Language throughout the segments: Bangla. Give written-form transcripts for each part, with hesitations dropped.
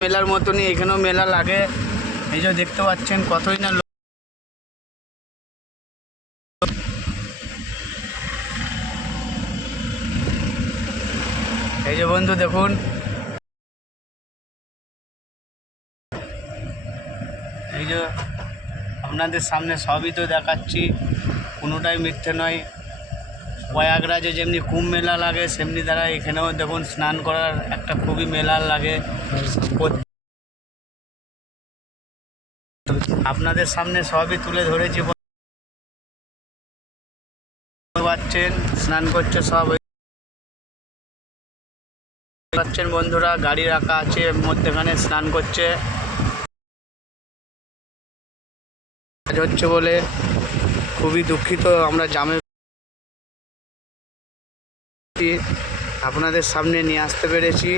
মেলার মতনই এখানেও মেলা লাগে। এই যে দেখতে পাচ্ছেন কতই না লোক। এই যে বন্ধু দেখুন, এই যে আপনাদের সামনে সবই তো দেখাচ্ছি, কোনোটাই মিথ্যে নয়। প্রয়াগরাজে যেমনি কুম্ভ মেলা লাগে সেমনি দ্বারা এখানেও দেখুন স্নান করার একটা খুবই মেলা লাগে। আপনাদের সামনে সবই তুলে ধরেছি। পাচ্ছেন স্নান করছে সব, পাচ্ছেন বন্ধুরা গাড়ি রাখা আছে মধ্যেখানে স্নান করছে। কাজ হচ্ছে বলে খুবই দুঃখিত, আমরা জামে আপনাদের সামনে নিয়ে আসতে পেরেছি।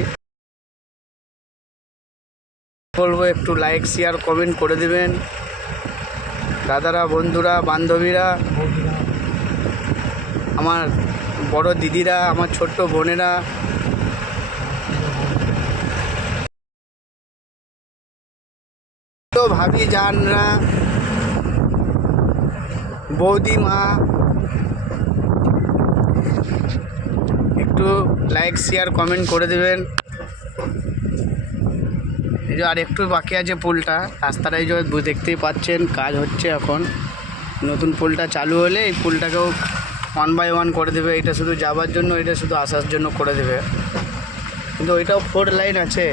বলবো একটু লাইক শেয়ার কমেন্ট করে দেবেন দাদারা, বন্ধুরা, বান্ধবীরা, আমার বড় দিদিরা, আমার ছোট্ট বোনেরা, তো ভাবি জানরা, বৌদিমা, একটু লাইক শেয়ার কমেন্ট করে দেবেন। এই যে আর একটু বাকি আছে পুলটা, রাস্তাটা এই যে দেখতেই পাচ্ছেন কাজ হচ্ছে এখন। নতুন পুলটা চালু হলে এই পুলটাকেও 1 বাই 1 করে দেবে। এটা শুধু যাবার জন্য, এটা শুধু আসার জন্য করে দেবে, কিন্তু ওইটাও 4 লাইন আছে।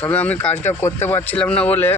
তবে আমি কাজটা করতে পারছিলাম না বলে